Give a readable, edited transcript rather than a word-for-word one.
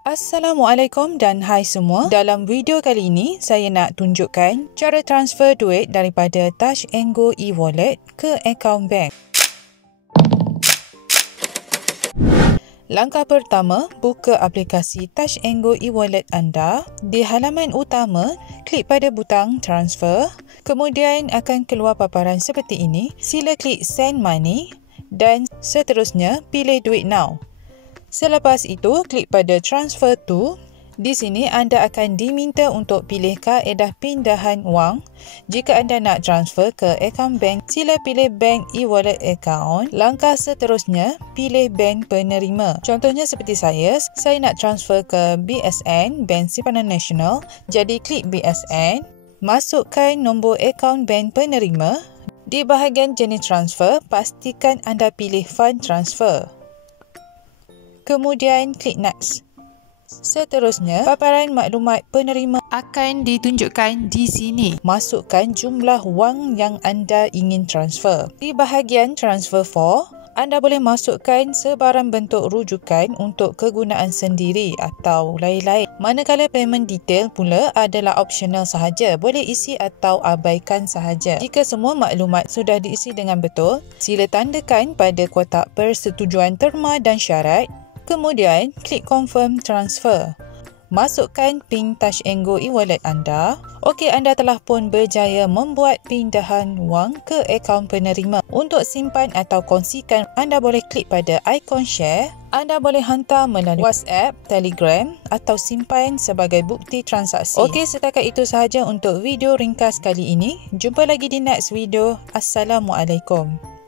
Assalamualaikum dan hai semua. Dalam video kali ini, saya nak tunjukkan cara transfer duit daripada Touch 'n Go e-wallet ke akaun bank. Langkah pertama, buka aplikasi Touch 'n Go e-wallet anda. Di halaman utama, klik pada butang transfer. Kemudian akan keluar paparan seperti ini. Sila klik send money dan seterusnya pilih duit now. Selepas itu, klik pada transfer to. Di sini anda akan diminta untuk pilih kaedah pindahan wang. Jika anda nak transfer ke akaun bank, sila pilih bank e-wallet account. Langkah seterusnya, pilih bank penerima. Contohnya seperti saya nak transfer ke BSN, Bank Simpanan Nasional. Jadi klik BSN. Masukkan nombor akaun bank penerima. Di bahagian jenis transfer, pastikan anda pilih fund transfer. Kemudian klik next. Seterusnya, paparan maklumat penerima akan ditunjukkan di sini. Masukkan jumlah wang yang anda ingin transfer. Di bahagian transfer for, anda boleh masukkan sebarang bentuk rujukan untuk kegunaan sendiri atau lain-lain. Manakala payment detail pula adalah opsional sahaja, boleh isi atau abaikan sahaja. Jika semua maklumat sudah diisi dengan betul, sila tandakan pada kotak persetujuan terma dan syarat. Kemudian, klik confirm transfer. Masukkan PIN Touch 'n Go e-wallet anda. Okey, anda telah pun berjaya membuat pindahan wang ke akaun penerima. Untuk simpan atau kongsikan, anda boleh klik pada ikon share. Anda boleh hantar melalui WhatsApp, Telegram atau simpan sebagai bukti transaksi. Okey, setakat itu sahaja untuk video ringkas kali ini. Jumpa lagi di next video. Assalamualaikum.